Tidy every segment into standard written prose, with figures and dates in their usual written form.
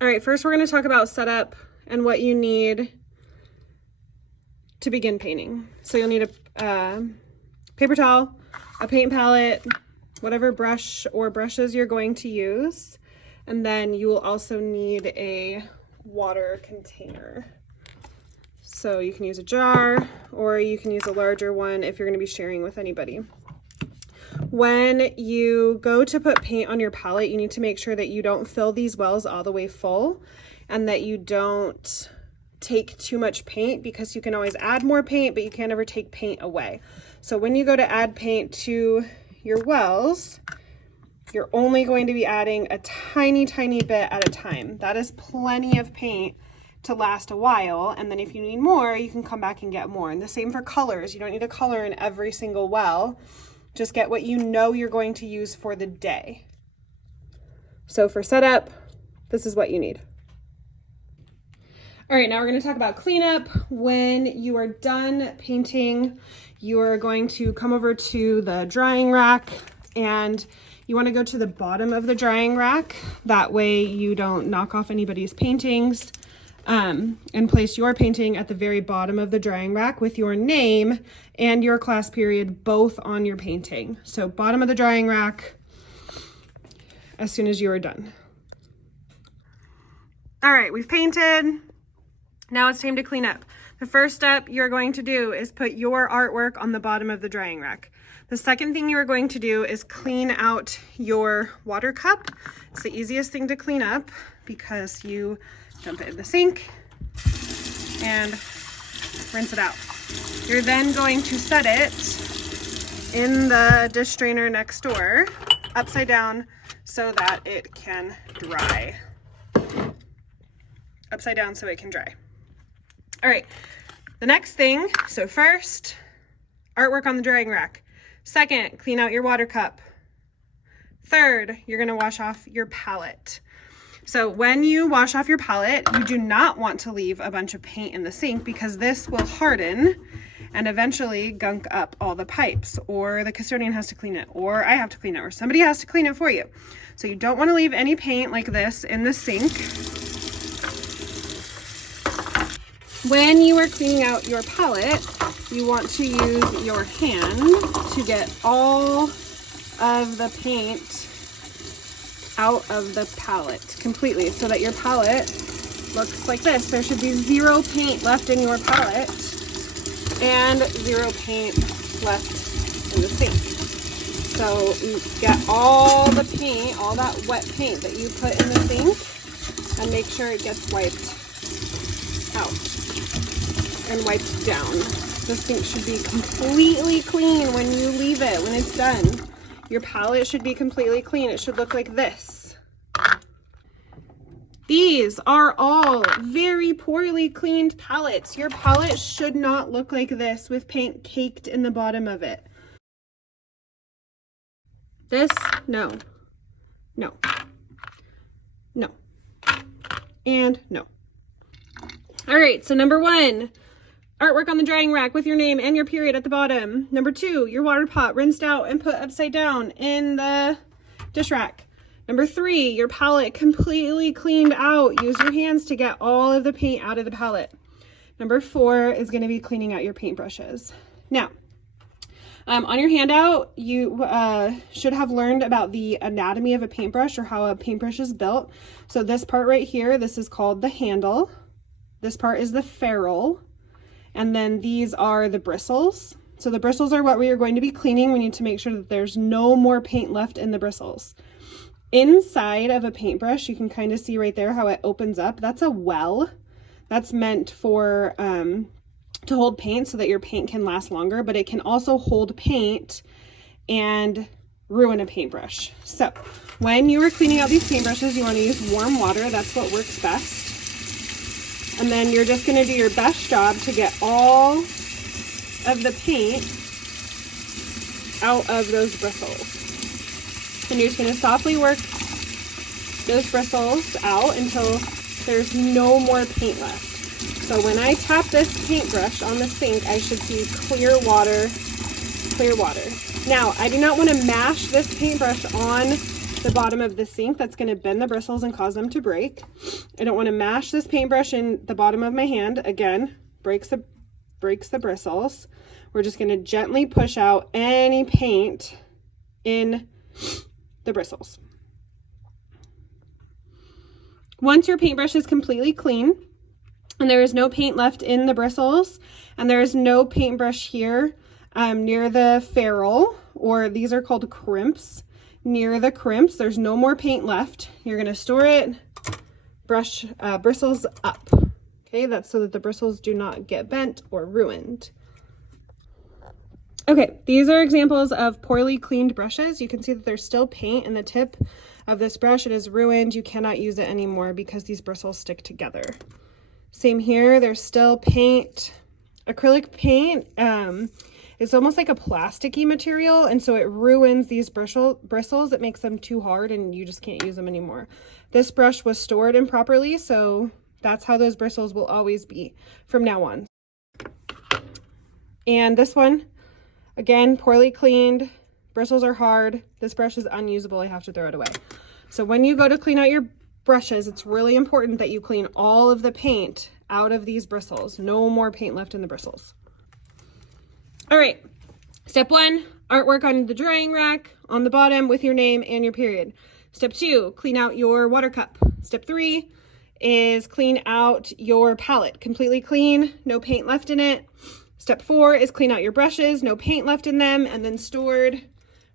All right, first we're going to talk about setup and what you need to begin painting. So you'll need a paper towel, a paint palette, whatever brush or brushes you're going to use, and then you will also need a water container. So you can use a jar or you can use a larger one if you're going to be sharing with anybody. When you go to put paint on your palette, you need to make sure that you don't fill these wells all the way full and that you don't take too much paint, because you can always add more paint, but you can't ever take paint away. So when you go to add paint to your wells, you're only going to be adding a tiny, tiny bit at a time. That is plenty of paint to last a while, and then if you need more, you can come back and get more. And the same for colors. You don't need a color in every single well. Just get what you know you're going to use for the day. So for setup, this is what you need. All right, now we're going to talk about cleanup. When you are done painting, you are going to come over to the drying rack, and you want to go to the bottom of the drying rack. That way you don't knock off anybody's paintings, and place your painting at the very bottom of the drying rack with your name and your class period both on your painting. So bottom of the drying rack as soon as you are done. All right, we've painted. Now it's time to clean up. The first step you're going to do is put your artwork on the bottom of the drying rack. The second thing you are going to do is clean out your water cup. It's the easiest thing to clean up because you dump it in the sink and rinse it out. You're then going to set it in the dish strainer next door, upside down, so that it can dry. Upside down so it can dry. All right, the next thing, so first, artwork on the drying rack. Second, clean out your water cup. Third, you're gonna wash off your palette. So when you wash off your palette, you do not want to leave a bunch of paint in the sink, because this will harden and eventually gunk up all the pipes, or the custodian has to clean it, or I have to clean it, or somebody has to clean it for you. So you don't want to leave any paint like this in the sink. When you are cleaning out your palette, you want to use your hand to get all of the paint out of the palette completely, so that your palette looks like this. There should be zero paint left in your palette and zero paint left in the sink. So you get all the paint, all that wet paint that you put in the sink, and make sure it gets wiped out and wiped down. The sink should be completely clean when you leave it, when it's done. Your palette should be completely clean. It should look like this. These are all very poorly cleaned palettes. Your palette should not look like this with paint caked in the bottom of it. This, no, no, no, and no. All right, so number one, artwork on the drying rack with your name and your period at the bottom. Number two, your water pot rinsed out and put upside down in the dish rack. Number three, your palette completely cleaned out. Use your hands to get all of the paint out of the palette. Number four is going to be cleaning out your paintbrushes. Now, on your handout, you should have learned about the anatomy of a paintbrush, or how a paintbrush is built. So this part right here, this is called the handle. This part is the ferrule. And then these are the bristles. So the bristles are what we are going to be cleaning. We need to make sure that there's no more paint left in the bristles. Inside of a paintbrush, you can kind of see right there how it opens up. That's a well. That's meant for to hold paint so that your paint can last longer, but it can also hold paint and ruin a paintbrush. So when you are cleaning out these paintbrushes, you want to use warm water. That's what works best. And then you're just going to do your best job to get all of the paint out of those bristles. And you're just going to softly work those bristles out until there's no more paint left. So when I tap this paintbrush on the sink, I should see clear water, clear water. Now, I do not want to mash this paintbrush on the bottom of the sink. That's going to bend the bristles and cause them to break. I don't want to mash this paintbrush in the bottom of my hand. Again, breaks the bristles. We're just going to gently push out any paint in the bristles. Once your paintbrush is completely clean and there is no paint left in the bristles and there is no paintbrush here near the ferrule, or these are called crimps, near the crimps, there's no more paint left. You're going to store it, brush bristles up. Okay, that's so that the bristles do not get bent or ruined. Okay, these are examples of poorly cleaned brushes. You can see that there's still paint in the tip of this brush. It is ruined. You cannot use it anymore because these bristles stick together. Same here, there's still paint. Acrylic paint is almost like a plasticky material, and so it ruins these bristles. It makes them too hard and you just can't use them anymore. This brush was stored improperly, so that's how those bristles will always be from now on. And this one, again, poorly cleaned. Bristles are hard. This brush is unusable. I have to throw it away. So when you go to clean out your brushes, it's really important that you clean all of the paint out of these bristles. No more paint left in the bristles. All right, step 1, artwork on the drying rack on the bottom with your name and your period. Step 2, clean out your water cup. Step 3 is clean out your palette. Completely clean, no paint left in it. Step 4 is clean out your brushes, no paint left in them, and then stored,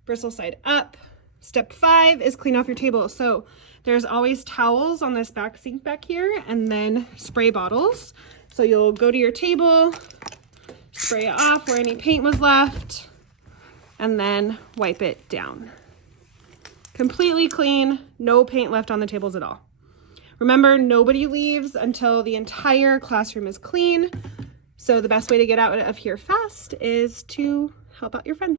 bristle side up. Step 5 is clean off your table. So there's always towels on this back sink back here, and then spray bottles. So you'll go to your table, spray it off where any paint was left, and then wipe it down. Completely clean, no paint left on the tables at all. Remember, nobody leaves until the entire classroom is clean. So the best way to get out of here fast is to help out your friends.